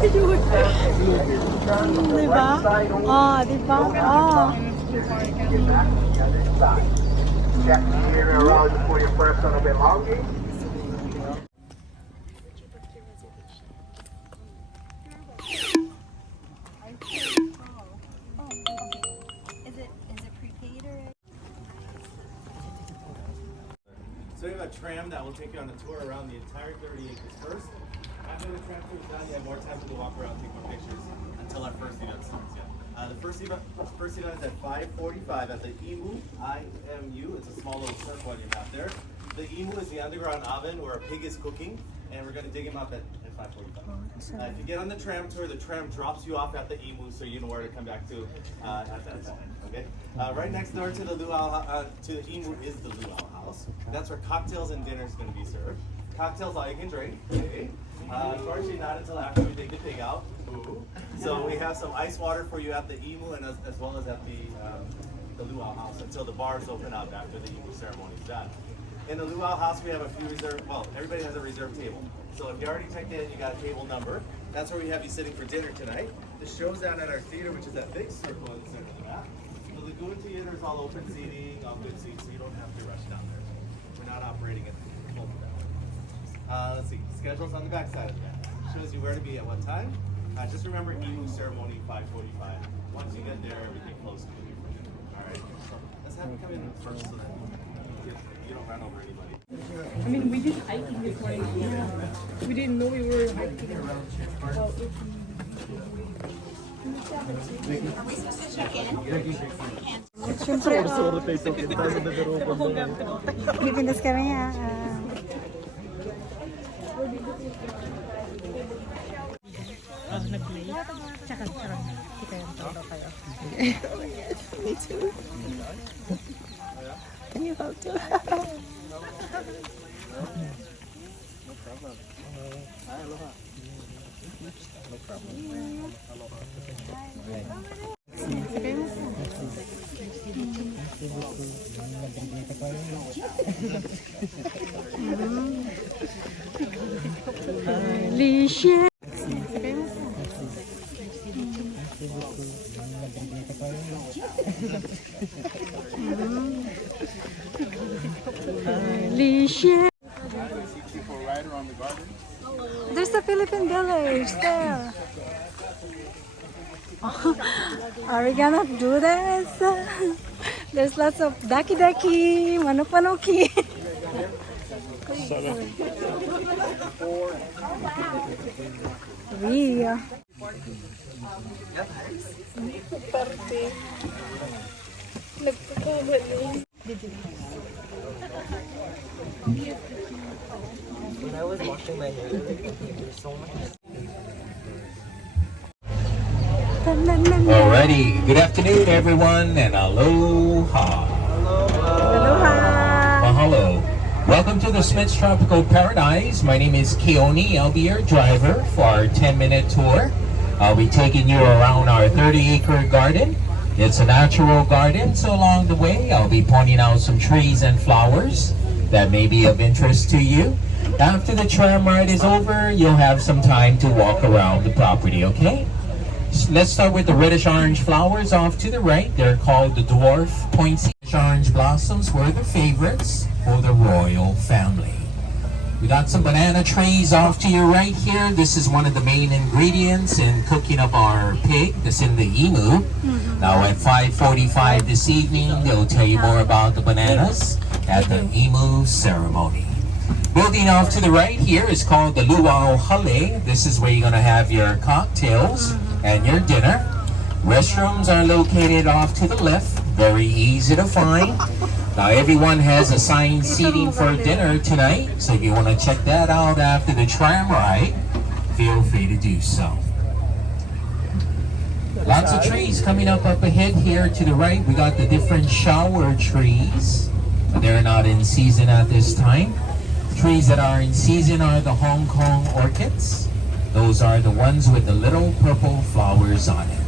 Diba? Oh, diba? Oh. Check the area around for your personal belongings. So we have a tram that will take you on a tour around the entire 30 acres first. After the tram tour is done, you have more time to walk around, take more pictures until our first event starts. The first event is at 5:45 at the IMU. It's a small little circle on your map there. The IMU is the underground oven where a pig is cooking, and we're going to dig him up at 5:45. If you get on the tram tour, the tram drops you off at the IMU, so you know where to come back to at that time. Okay. Right next door to the Luau, to the IMU is the Luau house. That's where cocktails and dinner is going to be served. Cocktails, all you can drink. Okay. Unfortunately, not until after we take the pig out. Ooh. So we have some ice water for you at the IMU and as well as at the Luau house until the bars open up after the IMU ceremony is done. In the Luau house, we have a few reserved. Well, everybody has a reserved table. So if you already checked in, you got a table number. That's where we have you sitting for dinner tonight. The show's down at our theater, which is that big circle in the center of the map. The Lagoon Theater is all open seating, all good seats, so you don't have to rush down there. We're not operating at full capacity. Let's see, schedule's on the back side of the map. Shows you where to be at what time. Just remember IMU ceremony 5:45. Once you get there, everything closes. All right. So let's have you come in first so that you don't run over anybody. I mean, we did hiking this morning. We didn't know we were hiking. Siyempre, pipindas kami ha. Nag-play. Tsaka sarang kita yung tao kayo. Me too. Can you help too? No problem. Hi, Aloha. No problem. Aloha. Alicia. Alicia. There's a Philippine village there. Are we gonna do this? There's lots of daki-daki, manok-manoki. Rio. When I was washing my hair, there's so much. Alrighty, good afternoon everyone and aloha. Aloha. Mahalo. Welcome to the Smith's Tropical Paradise. My name is Keone. I'll be your driver for our 10-minute tour. I'll be taking you around our 30-acre garden. It's a natural garden, so along the way I'll be pointing out some trees and flowers that may be of interest to you. After the tram ride is over, you'll have some time to walk around the property, okay? Let's start with the reddish-orange flowers off to the right. They're called the dwarf poinsettia. Orange blossoms were the favorites for the royal family. We got some banana trees off to your right here. This is one of the main ingredients in cooking up our pig. That's in the IMU. Now at 5:45 this evening, they'll tell you more about the bananas at the IMU ceremony. Building off to the right here is called the Luau Hale. This is where you're going to have your cocktails and your dinner. Restrooms are located off to the left, very easy to find. Now everyone has assigned seating for dinner tonight, so if you want to check that out after the tram ride, feel free to do so. Lots of trees coming up ahead here to the right. We got the different shower trees, but they're not in season at this time. Trees that are in season are the Hong Kong orchids. Those are the ones with the little purple flowers on it.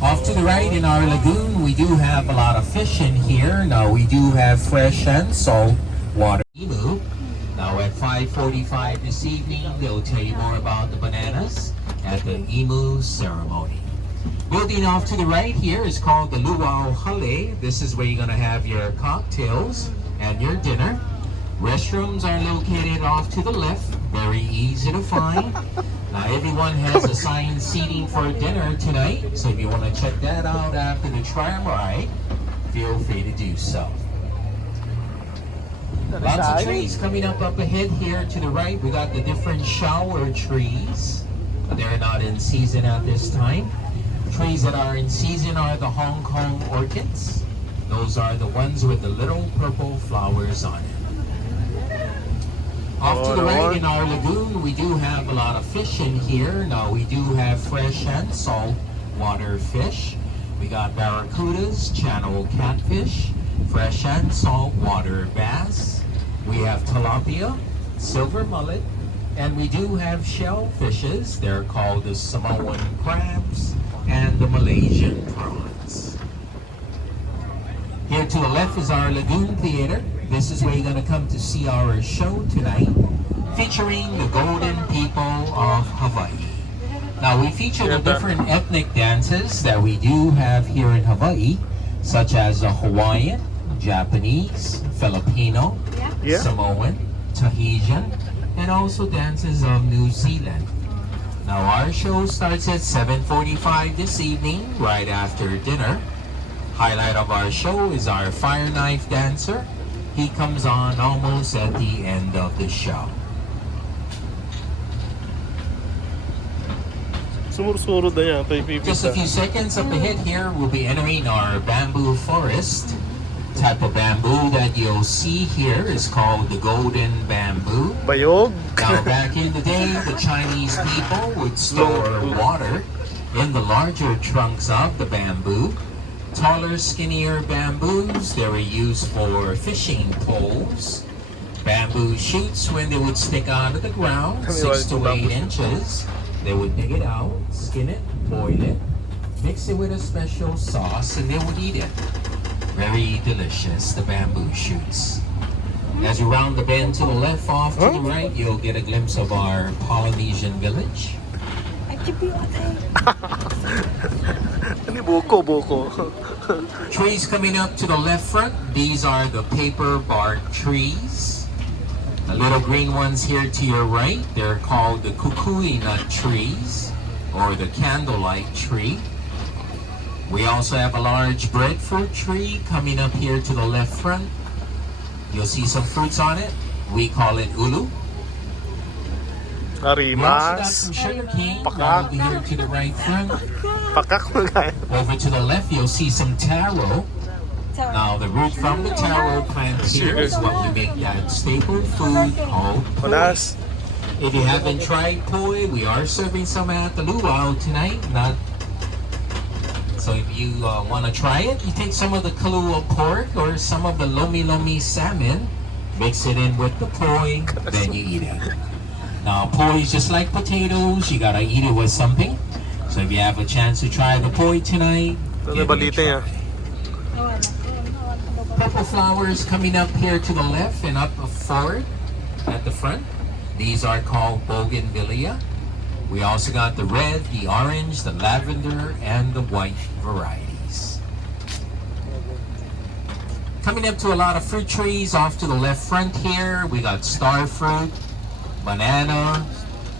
Off to the right in our lagoon, we do have a lot of fish in here. Now we do have fresh and salt water. Now at 5 5:45 this evening, they'll tell you more about the bananas at the Imu ceremony. Building off to the right here is called the Luau Hale. This is where you're going to have your cocktails and your dinner. Restrooms are located off to the left, very easy to find. Now everyone has assigned seating for dinner tonight, so if you want to check that out after the tram ride, feel free to do so. Lots of trees coming up ahead here to the right. We got the different shower trees, but they're not in season at this time. Trees that are in season are the Hong Kong orchids. Those are the ones with the little purple flowers on it. Off to the right in our lagoon, we do have a lot of fish in here. Now we do have fresh and salt water fish. We got barracudas, channel catfish, fresh and salt water bass. We have tilapia, silver mullet, and we do have shellfishes. They're called the Samoan crabs and the Malaysian prawns. Here to the left is our lagoon theater. This is where you're going to come to see our show tonight, featuring the golden people of Hawaii. Now we feature the different ethnic dances that we do have here in Hawaii, such as the Hawaiian, Japanese, Filipino, Samoan, Tahitian, and also dances of New Zealand. Now our show starts at 7:45 this evening, right after dinner. Highlight of our show is our fire knife dancer. He comes on almost at the end of the show. Just a few seconds up ahead here, we'll be entering our bamboo forest. Type of bamboo that you'll see here is called the golden bamboo. Bayog? Now back in the day, the Chinese people would store water in the larger trunks of the bamboo. Taller, skinnier bamboos, they were used for fishing poles. Bamboo shoots, when they would stick out of the ground, 6 to 8 inches, they would dig it out, skin it, boil it, mix it with a special sauce, and they would eat it. Very delicious, the bamboo shoots. As you round the bend to the left, off to the right, you'll get a glimpse of our Polynesian village. Buko. Trees coming up to the left front, these are the paper bark trees. The little green ones here to your right, they're called the kukui nut trees, or the candlelight tree. We also have a large breadfruit tree coming up here to the left front. You'll see some fruits on it. We call it ulu. We also got some sugar cane over here to the right front. Over to the left, you'll see some taro. Now, the root from the taro plant here is what we make that staple food called poi. If you haven't tried poi, we are serving some at the Luau tonight. So if you want to try it, you take some of the kalua pork or some of the lomi salmon, mix it in with the poi, then you eat it. Now, poi is just like potatoes. You gotta eat it with something. So if you have a chance to try the poi tonight, give it a try. Purple flowers coming up here to the left and up forward at the front. These are called bougainvillea. We also got the red, the orange, the lavender, and the white varieties. Coming up to a lot of fruit trees off to the left front here. We got star fruit, banana.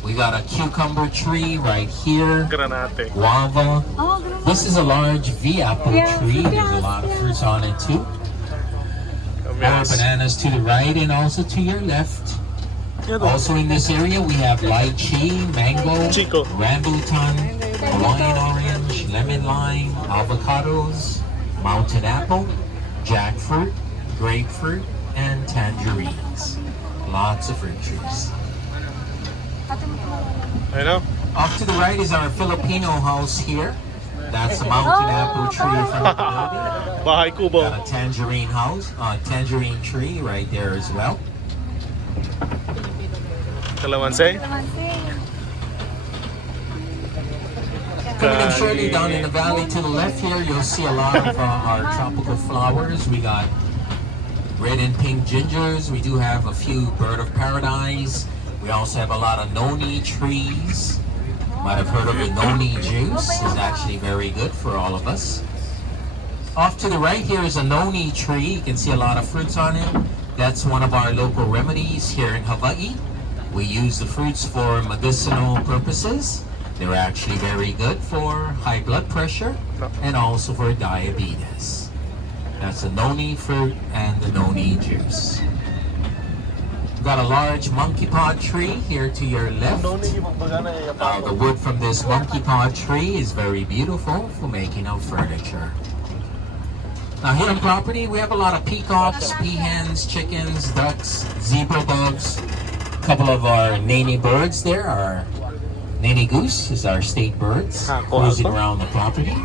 We got a cucumber tree right here. Guava. This is a large V-apple tree. There's a lot of fruits on it too. More bananas to the right and also to your left. Also in this area we have lychee, mango, rambutan, Hawaiian orange, lemon lime, avocados, mountain apple, jackfruit, grapefruit, and tangerines. Lots of fruit trees. I know. Off to the right is our Filipino house here. That's the mountain apple tree from the building. Bahay Kubo. Got a tangerine house, tangerine tree right there as well. Kalamansi. Coming in shortly down in the valley to the left here, you'll see a lot of our tropical flowers. We got red and pink gingers. We do have a few bird of paradise. We also have a lot of noni trees. Might have heard of the noni juice. It's actually very good for all of us. Off to the right here is a noni tree. You can see a lot of fruits on it. That's one of our local remedies here in Hawaii. We use the fruits for medicinal purposes. They're actually very good for high blood pressure and also for diabetes. That's the noni fruit and the noni juice. We've got a large monkey pod tree here to your left. The wood from this monkey pod tree is very beautiful for making of furniture. Now here on property, we have a lot of peacocks, peahens, chickens, ducks, zebra bugs. A couple of our nani birds there are nani goose is our state birds cruising around the property.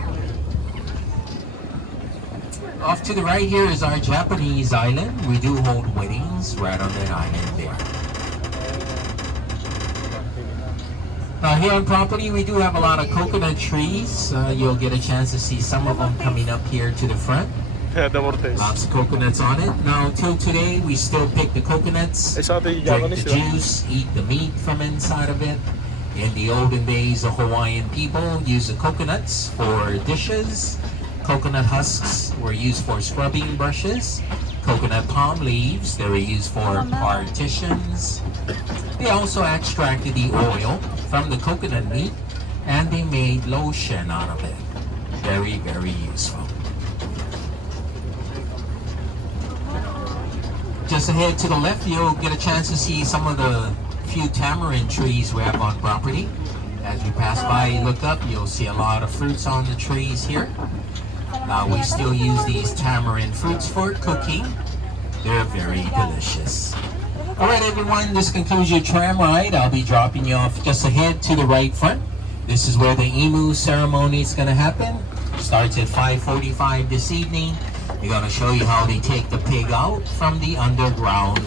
Off to the right here is our Japanese island. We do hold weddings right on that island there. Now here on property, we do have a lot of coconut trees. You'll get a chance to see some of them coming up here to the front. Lots of coconuts on it. Now till today, we still pick the coconuts, drink the juice, eat the meat from inside of it. In the olden days, the Hawaiian people used the coconuts for dishes. Coconut husks were used for scrubbing brushes. Coconut palm leaves, they were used for partitions. They also extracted the oil from the coconut meat and they made lotion out of it. Very, very useful. Just ahead to the left, you'll get a chance to see some of the few tamarind trees we have on property. As you pass by, you look up, you'll see a lot of fruits on the trees here. We still use these tamarind fruits for cooking. They're very delicious. All right, everyone, this concludes your tram ride. I'll be dropping you off just ahead to the right front. This is where the imu ceremony is going to happen. Starts at 5:45 this evening. We're going to show you how they take the pig out from the underground.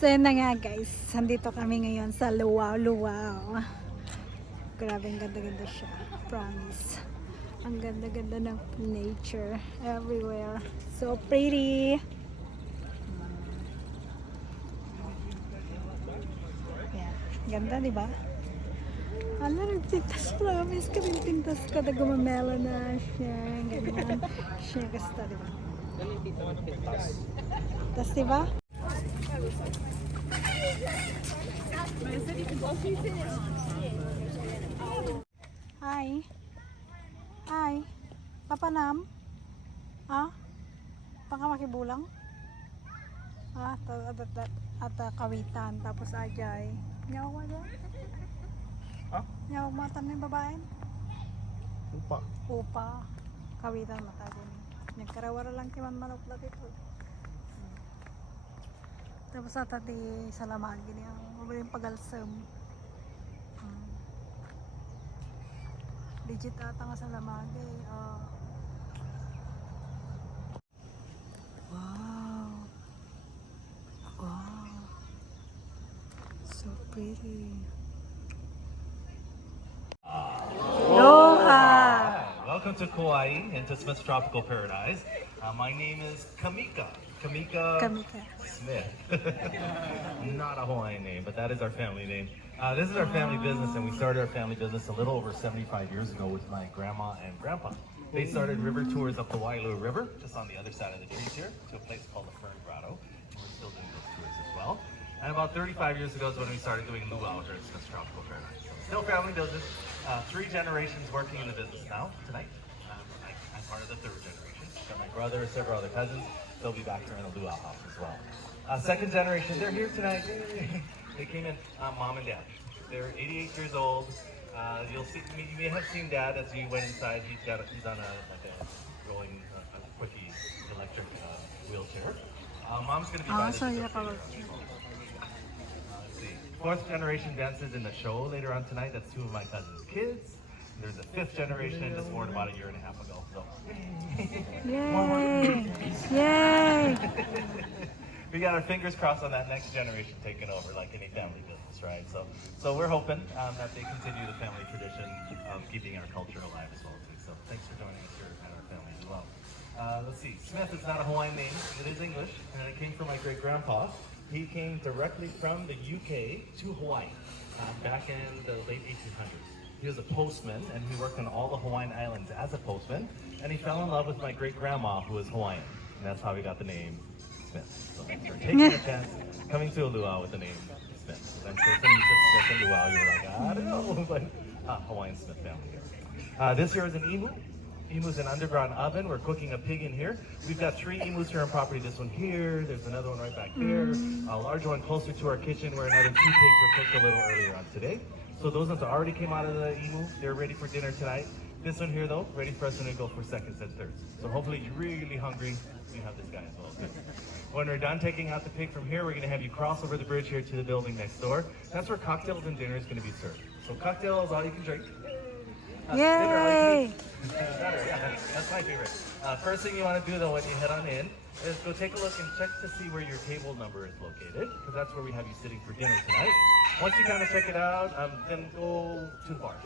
So yun na nga guys, nandito kami ngayon sa Luau. Grabe, ang ganda-ganda siya, promise. Ang ganda-ganda ng nature everywhere. So pretty. Yeah, ganda diba? Ala, nagpintas, promise ka rin pintas ka na gumamela na siya. Ganyan siya, gasta diba? Tas diba? Hi. Hi. Papanam? Baka makibulang? At kawitan. Tapos ajay. Nyawa dyan? Nyawa matan ng babae? Upa. Kawitan matagun. Nagkarawara lang kiman manok na dito. Tapos ata di salamat gini ang mabaling pagalsam. Legit ata nga salamat Wow. Wow. So pretty. Aloha. Welcome to Kauai and to Smith's Tropical Paradise. My name is Kamika Smith. Not a Hawaiian name, but that is our family name. This is our family business, and we started our family business a little over 75 years ago with my grandma and grandpa. They started river tours up the Waialua River, just on the other side of the trees here, to a place called the Fern Grotto. We're still doing those tours as well. And about 35 years ago is when we started doing Luau here at Smith's Tropical Paradise. Still family business. 3 generations working in the business now. Tonight, I'm part of the 3rd generation. Got my brother, several other cousins. They'll be back here in the Luau house as well. 2nd generation, they're here tonight. They came in, mom and dad. They're 88 years old. You may have seen Dad as you went inside. He's on a rolling, quickie electric wheelchair. Mom's going to be by the So let's see. fourth generation dances in the show later on tonight. That's two of my cousin's kids. There's a fifth generation just born about a year and a half ago. So. Yay! Yay! We got our fingers crossed on that next generation taking over, like any family business, right? So we're hoping that they continue the family tradition of keeping our culture alive as well too. So thanks for joining us here at our family as well. Let's see, Smith is not a Hawaiian name, it is English, and it came from my great grandpa. He came directly from the UK to Hawaii back in the late 1800s. He was a postman, and he worked on all the Hawaiian Islands as a postman, and he fell in love with my great grandma, who was Hawaiian, and that's how he got the name Smith. So thanks for taking a chance coming to a luau with the name Smith. I'm sure some of you said Smith and luau, you're like, I don't know, but Hawaiian Smith family here. This here is an imu. Emu's an underground oven. We're cooking a pig in here. We've got 3 emus here on property. This one here, there's another one right back there, a large one closer to our kitchen where another 2 pigs were cooked a little earlier on today. So those ones already came out of the emu. They're ready for dinner tonight. This one here though, ready for us to go for seconds and thirds. So hopefully you're really hungry. You have this guy as well. Good. When we're done taking out the pig from here, we're gonna have you cross over the bridge here to the building next door. That's where cocktails and dinner is gonna be served. So cocktails, all you can drink. Yay! Yeah, that's my favorite. First thing you want to do though when you head on in is go take a look and check to see where your table number is located, because that's where we have you sitting for dinner tonight. Once you kind of check it out, then go to the bar.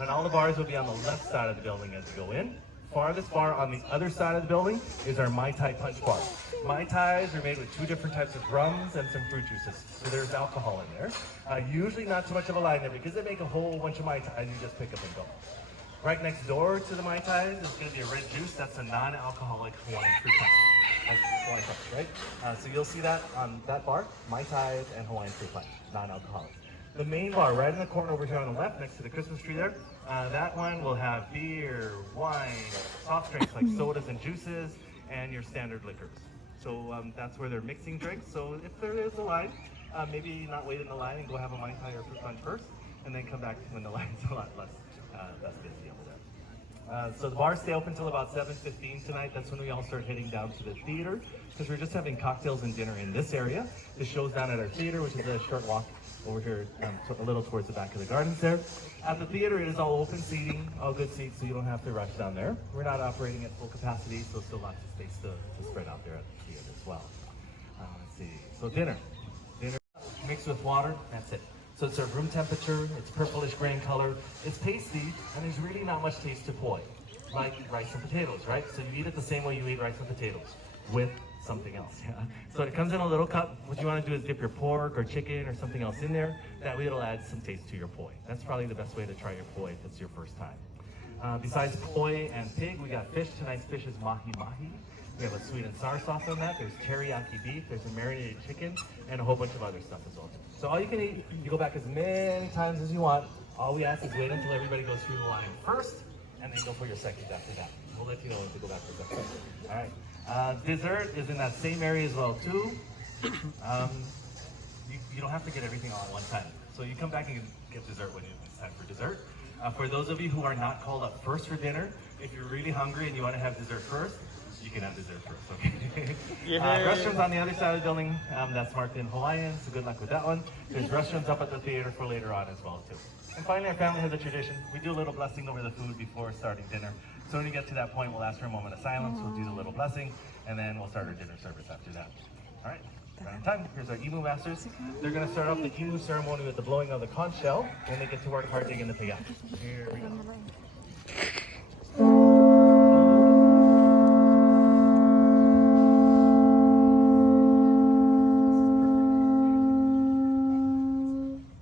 And all the bars will be on the left side of the building as you go in. Farthest bar on the other side of the building is our Mai Tai punch bar. Mai Tais are made with 2 different types of rums and some fruit juices, so there's alcohol in there. Usually not too much of a line there because they make a whole bunch of Mai Tais you just pick up and go. Right next door to the Mai Tais is going to be a red juice. That's a non-alcoholic Hawaiian fruit punch, like Hawaiian punch, right? So you'll see that on that bar, Mai Tais and Hawaiian fruit punch, non-alcoholic. The main bar, right in the corner over here on the left, next to the Christmas tree there, that one will have beer, wine, soft drinks like sodas and juices, and your standard liquors. So that's where they're mixing drinks. So if there is a line, maybe not wait in the line and go have a Mai Tai or fruit punch first, and then come back when the line's a lot less busy over there. So the bars stay open until about 7:15 tonight. That's when we all start heading down to the theater, because we're just having cocktails and dinner in this area. The show's down at our theater, which is a short walk over here, a little towards the back of the gardens there. At the theater, it is all open seating, all good seats, so you don't have to rush down there. We're not operating at full capacity, so still lots of space to spread out there at the theater as well. Let's see. So dinner mixed with water. That's it. So it's at room temperature. It's purplish gray in color. It's pasty, and there's really not much taste to poi, like rice and potatoes, right? So you eat it the same way you eat rice and potatoes, with something else. Yeah. So it comes in a little cup. What you want to do is dip your pork or chicken or something else in there. That way it'll add some taste to your poi. That's probably the best way to try your poi if it's your first time. Besides poi and pig, we got fish. Tonight's fish is mahi-mahi. We have a sweet and sour sauce on that. There's teriyaki beef. There's a marinated chicken and a whole bunch of other stuff as well. So all you can eat, you go back as many times as you want. All we ask is wait until everybody goes through the line first, and then go for your seconds after that. We'll let you know when to go back for seconds. All right. Dessert is in that same area as well too. You don't have to get everything all at one time. So you come back and get dessert when it's time for dessert. For those of you who are not called up first for dinner, if you're really hungry and you want to have dessert first, you can have dessert first, okay? Restrooms on the other side of the building, that's marked in Hawaiian, so good luck with that one. There's restrooms up at the theater for later on as well too. And finally, our family has a tradition. We do a little blessing over the food before starting dinner. So when you get to that point, we'll ask for a moment of silence, we'll do the little blessing, and then we'll start our dinner service after that. All right, right on time. Here's our imu masters. They're gonna start off the imu ceremony with the blowing of the conch shell, and they get to work hard digging the pig out. Here we go.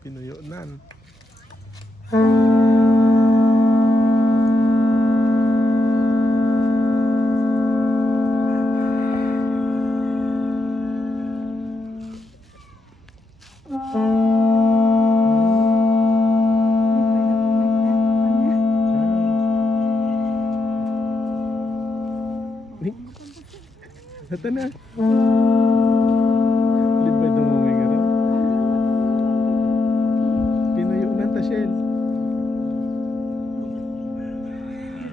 Pinuyunan. Ito na. Libay dumungay ka rin. Pinuyunan ta, Shell.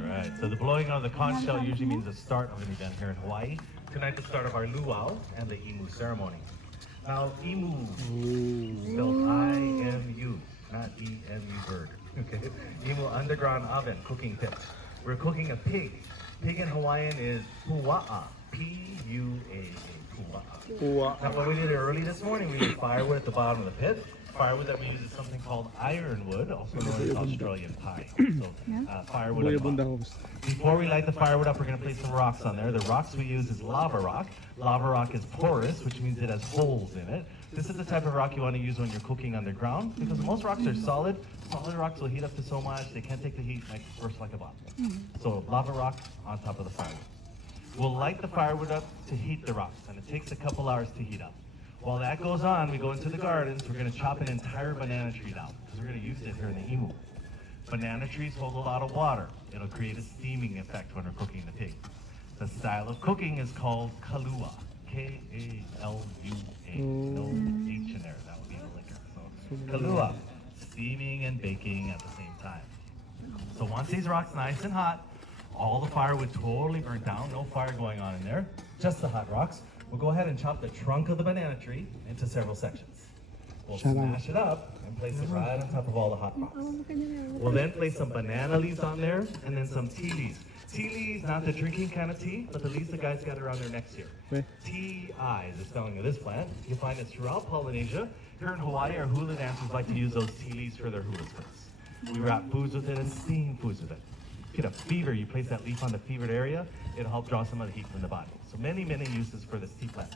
Alright, so the blowing of the conch shell usually means the start of an event here in Hawaii. Tonight, the start of our luau and the imu ceremony. Now, emu, spelled I-M-U, not E-M-U bird. Okay, emu underground oven, cooking pit. We're cooking a pig. Pig in Hawaiian is pua'a, P-U-A-A, pua'a. Now, what we did early this morning, we used firewood at the bottom of the pit. Firewood that we use is something called ironwood, also known as Australian pine. So, firewood. at the bottom. Before we light the firewood up, we're going to place some rocks on there. The rocks we use is lava rock. Lava rock is porous, which means it has holes in it. This is the type of rock you want to use when you're cooking underground, because most rocks are solid. Solid rocks will heat up to so much, they can't take the heat, like burst like a bomb. So lava rock on top of the firewood. We'll light the firewood up to heat the rocks, and it takes a couple hours to heat up. While that goes on, we go into the gardens. We're going to chop an entire banana tree down, because we're going to use it here in the imu. Banana trees hold a lot of water. It'll create a steaming effect when we're cooking the pig. The style of cooking is called kalua, K-A-L-U-A. No H in there, that would be the liquor. So kalua, steaming and baking at the same time. So once these rocks nice and hot, all the firewood totally burnt down, no fire going on in there, just the hot rocks. We'll go ahead and chop the trunk of the banana tree into several sections. We'll smash it up and place it right on top of all the hot rocks. We'll then place some banana leaves on there and then some tea leaves. Tea leaves, not the drinking kind of tea, but the leaves the guys got around their necks here. T-I is the spelling of this plant. You find it throughout Polynesia. Here in Hawaii, our hula dancers like to use those tea leaves for their hula skirts. We wrap foods with it and steam foods with it. If you get a fever, you place that leaf on the fevered area, it'll help draw some of the heat from the body. So many, many uses for this tea plant.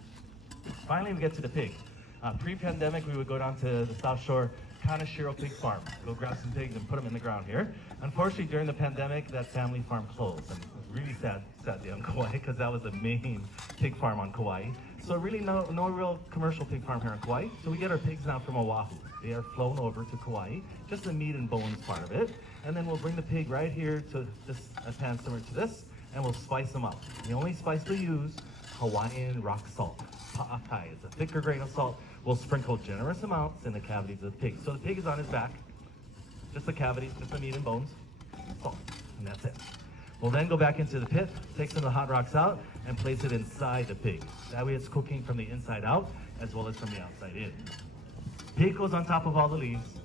Finally, we get to the pig. Pre-pandemic, we would go down to the South Shore Kanashiro Pig Farm, go grab some pigs and put them in the ground here. Unfortunately, during the pandemic, that family farm closed, and it was really sad day on Kauai, because that was the main pig farm on Kauai. So really no real commercial pig farm here in Kauai. So we get our pigs now from Oahu. They are flown over to Kauai, just the meat and bones part of it. And then we'll bring the pig right here to this, a pan similar to this, and we'll spice them up. The only spice we use, Hawaiian rock salt. Pa'akai is a thicker grain of salt. We'll sprinkle generous amounts in the cavities of the pig. So the pig is on his back, just the cavities, just the meat and bones, salt, and that's it. We'll then go back into the pit, take some of the hot rocks out, and place it inside the pig. That way it's cooking from the inside out, as well as from the outside in. Pig goes on top of all the leaves.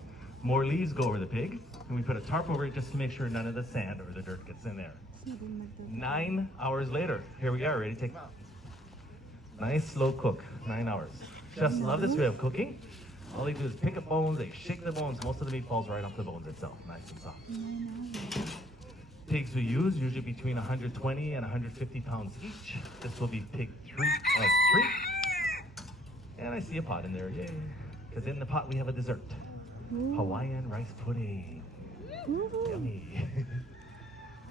More leaves go over the pig, and we put a tarp over it just to make sure none of the sand or the dirt gets in there. 9 hours later, here we are, ready to take them out. Nice slow cook, 9 hours. Just love this way of cooking. All they do is pick up bones, they shake the bones, most of the meat falls right off the bones itself, nice and soft. Pigs we use, usually between 120 and 150 pounds each. This will be pig 3 of 3. And I see a pot in there, yay. Because in the pot we have a dessert. Hawaiian rice pudding. Yummy.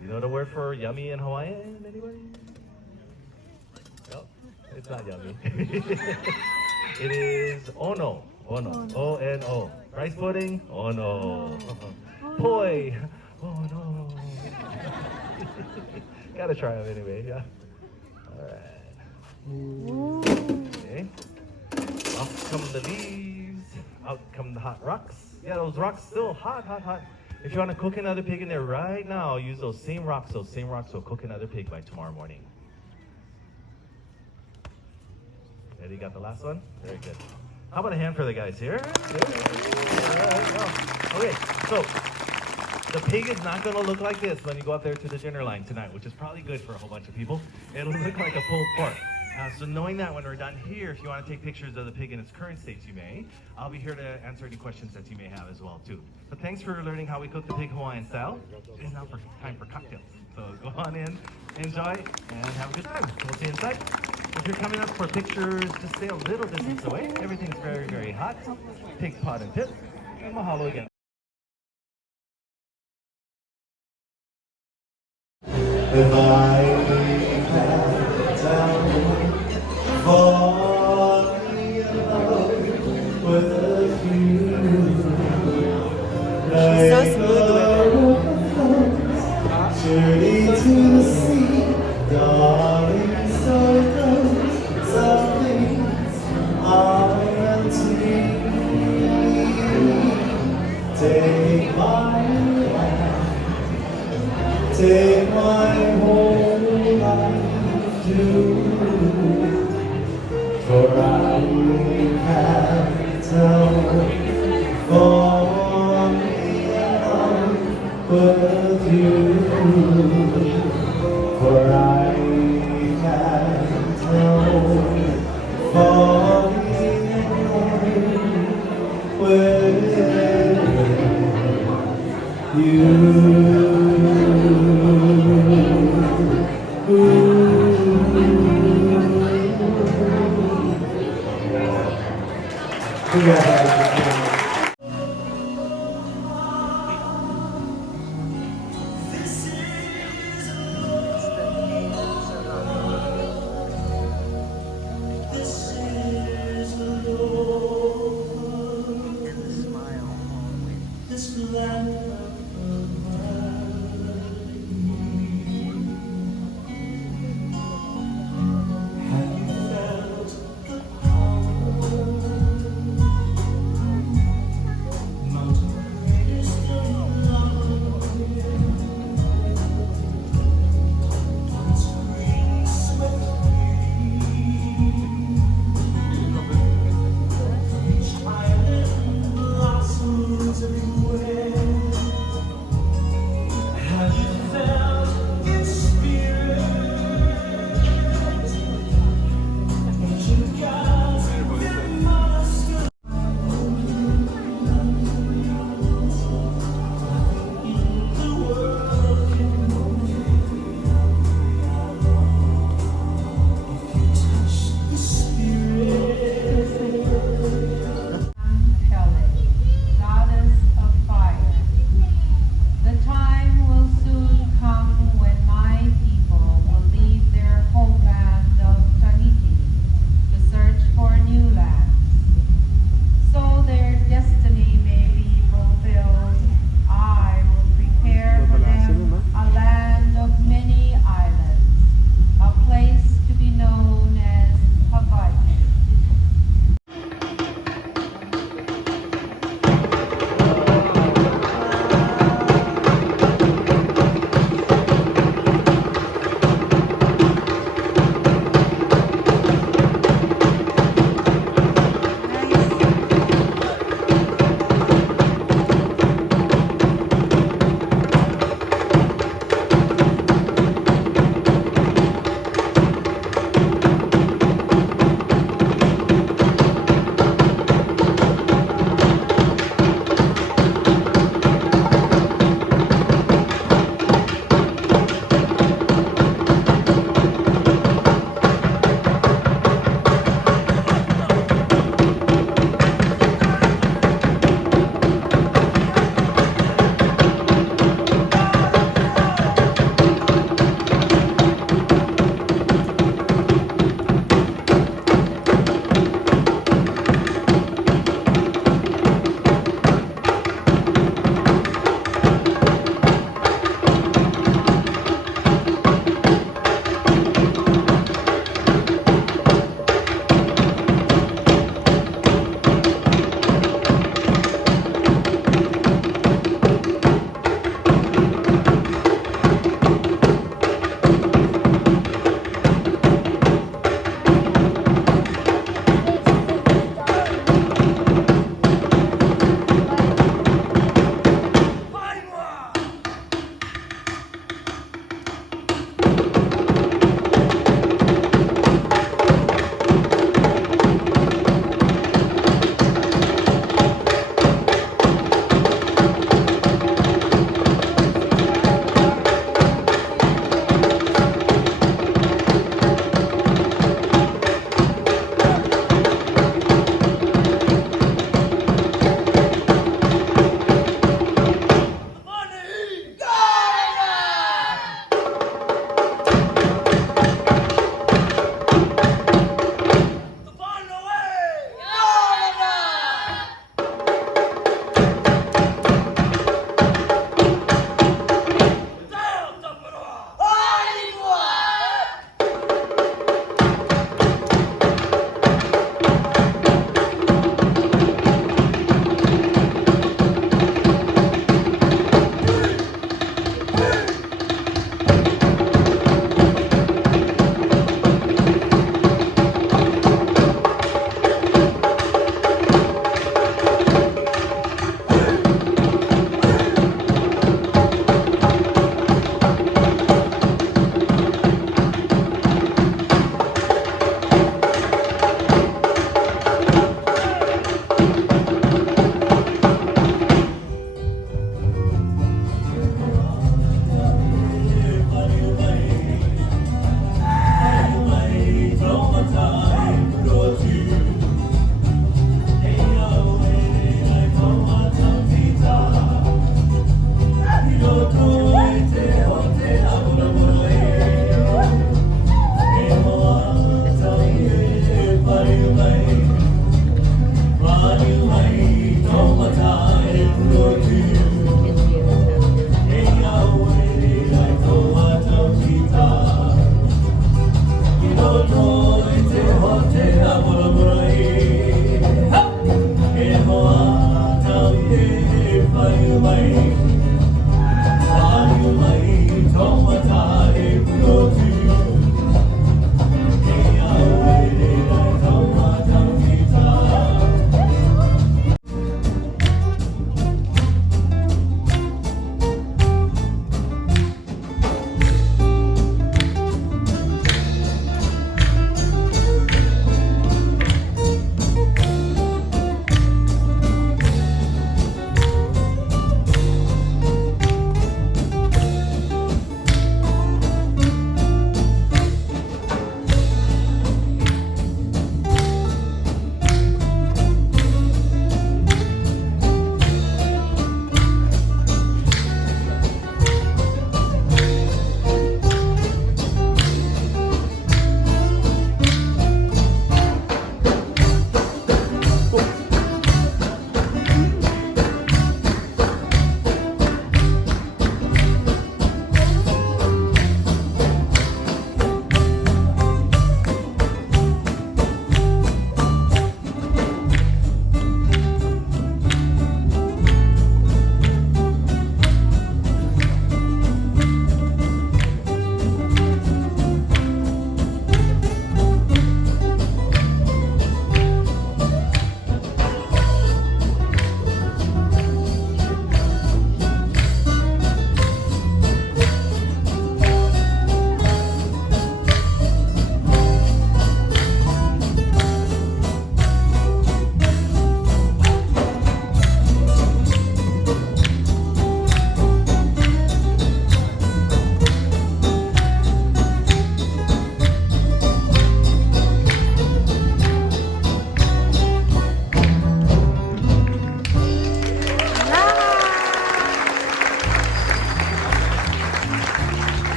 You know the word for yummy in Hawaiian, anybody? No, it's not yummy. It is ono. Ono. O-N-O. Rice pudding? Ono. Poi. Oh no. Gotta try them anyway, yeah. Alright. Okay. Out come the leaves. Out come the hot rocks. Yeah, those rocks still hot, hot, hot. If you want to cook another pig in there right now, use those same rocks. Those same rocks will cook another pig by tomorrow morning. Ready? Got the last one? Very good. How about a hand for the guys here? Good. Okay, so the pig is not going to look like this when you go up there to the dinner line tonight, which is probably good for a whole bunch of people. It'll look like a pulled pork. So knowing that, when we're done here, if you want to take pictures of the pig in its current state, you may. I'll be here to answer any questions that you may have as well, too. But thanks for learning how we cook the pig Hawaiian style. It is now time for cocktails. So go on in, enjoy, and have a good time. We'll see you inside. If you're coming up for pictures, just stay a little distance away. Everything's very, very hot. Pig pot and pit. And mahalo again. If I had time falling in love with you, like so journey to the sea, darling, so close, some things are meant to be. Take my hand, take my whole life too, for I have done for me, but you